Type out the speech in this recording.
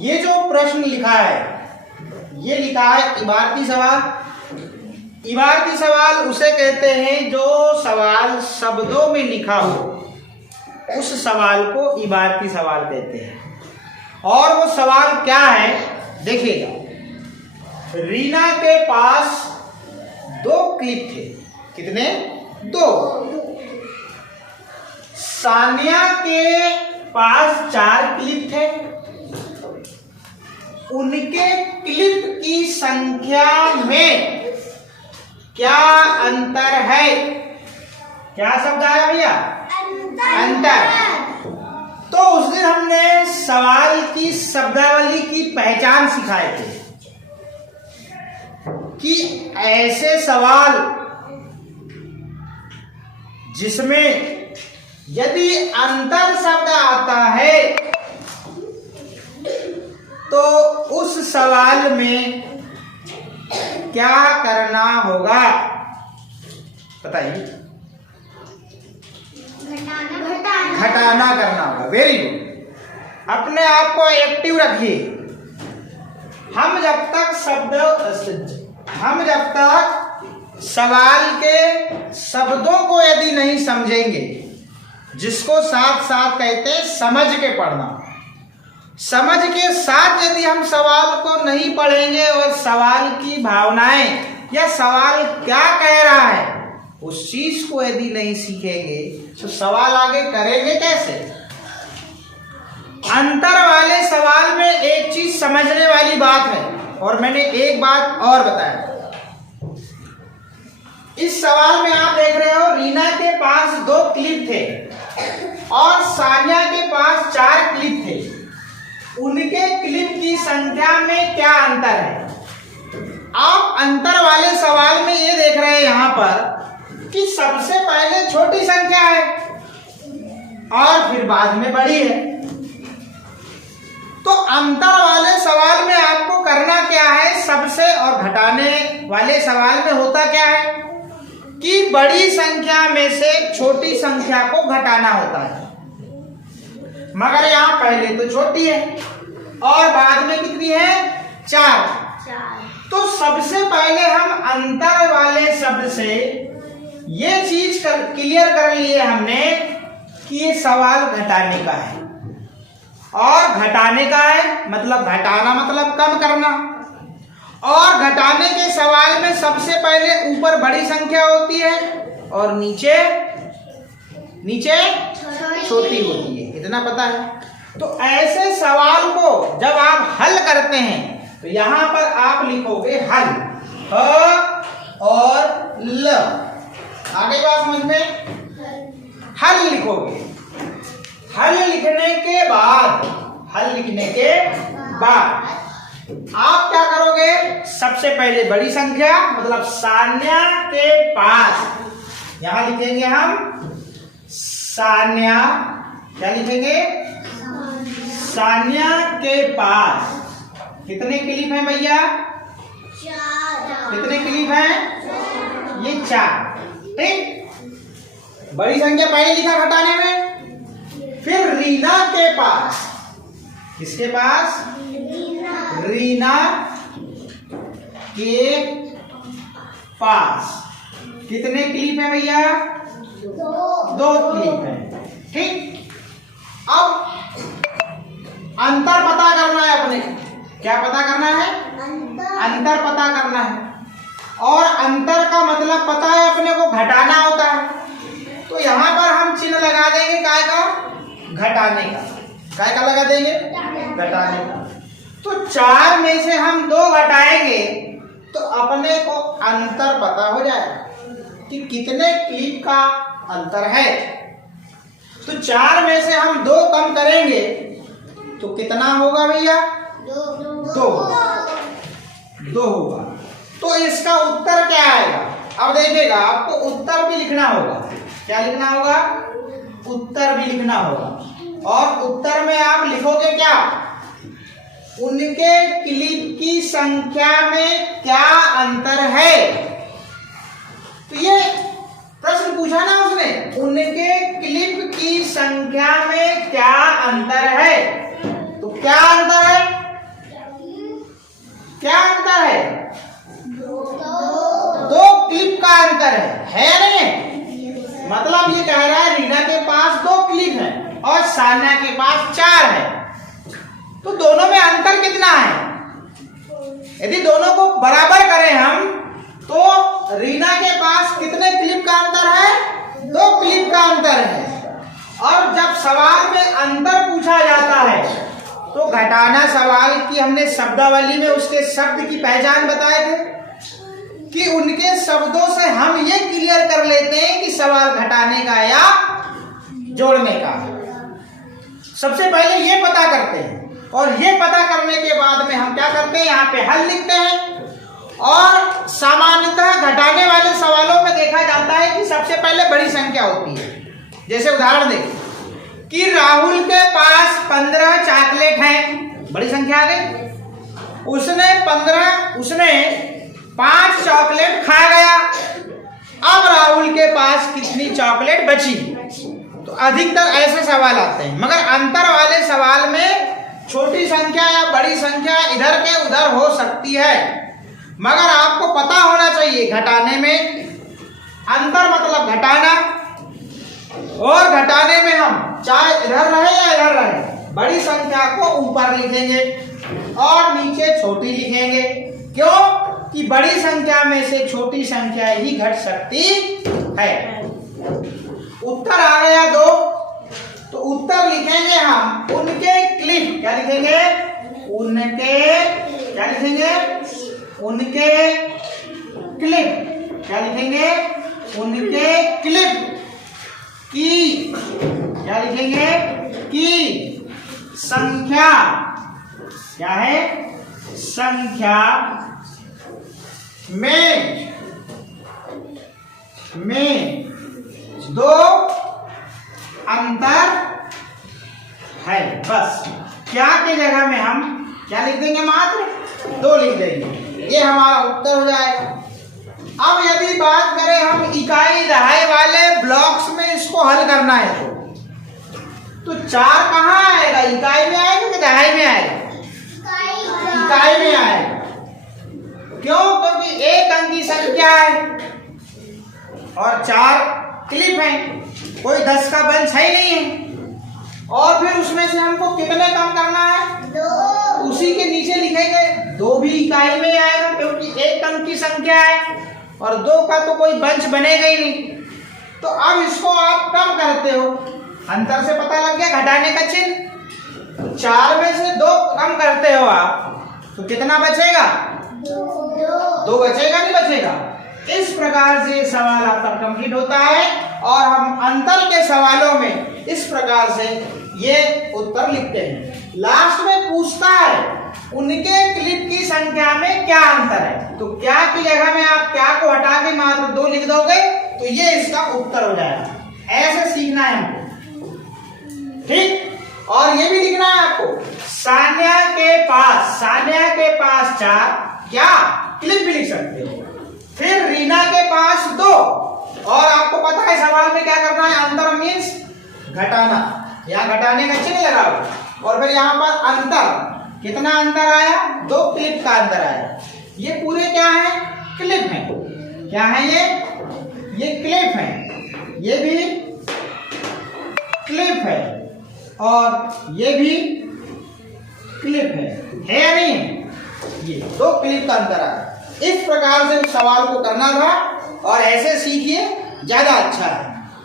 ये जो प्रश्न लिखा है, ये लिखा है इबारती सवाल। इबारती सवाल उसे कहते हैं जो सवाल शब्दों में लिखा हो, उस सवाल को इबारती सवाल कहते हैं। और वो सवाल क्या है देखिएगा, रीना के पास 2 क्लिप थे। कितने? 2। सानिया के पास 4 क्लिप थे। उनके क्लिप की संख्या में क्या अंतर है? क्या शब्द आया भैया? अंतर। तो उस दिन हमने सवाल की शब्दावली की पहचान सिखाए थे कि ऐसे सवाल जिसमें यदि अंतर शब्द आता है तो उस सवाल में क्या करना होगा बताइए? घटाना करना होगा। Very good. अपने आप को एक्टिव रखिए। हम जब तक सवाल के शब्दों को यदि नहीं समझेंगे, जिसको साथ साथ कहते हैं समझ के पढ़ना, समझ के साथ यदि हम सवाल को नहीं पढ़ेंगे और सवाल की भावनाएं या सवाल क्या कह रहा है उस चीज को यदि नहीं सीखेंगे तो सवाल आगे करेंगे कैसे? अंतर वाले सवाल में एक चीज समझने वाली बात है, और मैंने एक बात और बताया। इस सवाल में आप देख रहे हो रीना के पास 2 क्लिप थे और सानिया के पास 4 क्लिप थे। उनके क्लिप की संख्या में क्या अंतर है? आप अंतर वाले सवाल में ये देख रहे हैं यहां पर कि सबसे पहले छोटी संख्या है और फिर बाद में बड़ी है। तो अंतर वाले सवाल में आपको करना क्या है? सबसे और घटाने वाले सवाल में होता क्या है कि बड़ी संख्या में से छोटी संख्या को घटाना होता है। मगर यहां पहले तो छोटी है और बाद में कितनी है? 4। तो सबसे पहले हम अंतर वाले शब्द से ये चीज क्लियर कर लिए हमने कि ये सवाल घटाने का है, और घटाने का है मतलब घटाना मतलब कम करना, और घटाने के सवाल में सबसे पहले ऊपर बड़ी संख्या होती है और नीचे छोटी होती है। इतना पता है? तो ऐसे सवाल को जब आप हल करते हैं तो यहां पर आप लिखोगे हल, ह और ल। आगे बात समझ में? हल लिखोगे। हल लिखने के बाद आप क्या करोगे? सबसे पहले बड़ी संख्या मतलब सान्या के पास, यहां लिखेंगे हम सान्या। क्या लिखेंगे? सान्या के पास कितने क्लिप हैं भैया? 4। कितने क्लिप हैं? ये 4। ठीक। बड़ी संख्या पहले लिखा घटाने में। फिर रीना के पास, किसके पास? रीना के पास कितने क्लिप है भैया? 2 क्लिप है। ठीक। अब अंतर पता करना है अपने। क्या पता करना है? अंतर पता करना है। और अंतर का मतलब पता है अपने को, घटाना होता है। तो यहां पर हम चिन्ह लगा देंगे काय का? घटाने का। काय का लगा देंगे? घटाने का। तो 4 में से हम 2 घटाएंगे तो अपने को अंतर पता हो जाएगा कि कितने क्लिप का अंतर है। तो 4 में से हम 2 कम करेंगे तो कितना होगा भैया? 2 होगा। तो इसका उत्तर क्या आएगा? अब देखिएगा, आपको उत्तर भी लिखना होगा। क्या लिखना होगा? उत्तर भी लिखना होगा। और उत्तर में आप लिखोगे क्या? उनके क्लिप की संख्या में क्या अंतर है। तो ये प्रश्न पूछा ना उसने, उनके क्लिप की संख्या में क्या अंतर है। तो क्या अंतर है? सान्या के पास 4 है। तो दोनों में अंतर कितना है? यदि दोनों को बराबर करें हम तो रीना के पास कितने क्लिप का अंतर है? 2 क्लिप का अंतर है। और जब सवाल में अंतर पूछा जाता है तो घटाना सवाल की हमने शब्दावली में उसके शब्द की पहचान बताए थे कि उनके शब्दों से हम ये क्लियर कर लेते हैं कि सवाल घटाने का या जोड़ने का। सबसे पहले ये पता करते हैं और ये पता करने के बाद में हम क्या करते हैं, यहाँ पे हल लिखते हैं। और सामान्यतः घटाने वाले सवालों में देखा जाता है कि सबसे पहले बड़ी संख्या होती है। जैसे उदाहरण दें कि राहुल के पास 15 चॉकलेट हैं, बड़ी संख्या आ गई। उसने 5 चॉकलेट खा गया। अब राहुल के पास कितनी चॉकलेट बची? तो अधिकतर ऐसे सवाल आते हैं, मगर अंतर वाले सवाल में छोटी संख्या या बड़ी संख्या इधर के उधर हो सकती है। मगर आपको पता होना चाहिए घटाने में अंतर मतलब घटाना, और घटाने में हम चाहे इधर रहे या इधर रहे बड़ी संख्या को ऊपर लिखेंगे और नीचे छोटी लिखेंगे। क्यों? कि बड़ी संख्या में से छोटी संख्या ही घट सकती है। उत्तर आ गया 2, तो उत्तर लिखेंगे हम उनके क्लिप। क्या लिखेंगे? क्या लिखेंगे? उनके क्लिप। क्या लिखेंगे? उनके क्लिप की। क्या लिखेंगे? की संख्या। क्या है? संख्या में 2 अंतर है। बस क्या की जगह में हम क्या लिख देंगे? मात्र 2 लिख देंगे। ये हमारा उत्तर हो जाएगा। अब यदि बात करें हम इकाई दहाई वाले ब्लॉक्स में इसको हल करना है तो 4 कहाँ आएगा? इकाई में आएगा कि दहाई में आएगा? इकाई में आएगा। क्यों? क्योंकि 1 अंक की संख्या है और 4 क्लिप है, कोई 10 का बंच है ही नहीं है। और फिर उसमें से हमको कितने कम करना है? 2। उसी के नीचे लिखेंगे 2 भी इकाई में आएगा क्योंकि 1 अंक की संख्या है और 2 का तो कोई बंच बनेगा ही नहीं। तो अब इसको आप कम करते हो, अंतर से पता लग गया घटाने का चिन्ह। 4 में से 2 कम करते हो आप तो कितना बचेगा? 2 बचेगा, नहीं बचेगा? इस प्रकार से सवाल आपका कंप्लीट होता है और हम अंतर के सवालों में इस प्रकार से ये उत्तर लिखते हैं। लास्ट में पूछता है उनके क्लिप की संख्या में क्या अंतर है, तो क्या की जगह में आप क्या को हटा के मात्र 2 लिख दोगे तो ये इसका उत्तर हो जाएगा। ऐसे सीखना है हमको, ठीक। और ये भी लिखना है आपको सान्या के पास 4 क्या क्लिप भी लिख सकते हो। फिर रीना के पास 2 और आपको पता है सवाल में क्या करना है? अंतर मीन्स घटाना, यहाँ घटाने का चिन्ह लगाओ और फिर यहाँ पर अंतर। कितना अंतर आया? 2 क्लिप का अंतर आया। ये पूरे क्या है? क्लिप है। क्या है ये क्लिप है, ये भी क्लिप है और ये भी क्लिप है या नहीं? ये 2 क्लिप का अंतर आया। इस प्रकार से सवाल को करना था और ऐसे सीखिए, ज्यादा अच्छा है।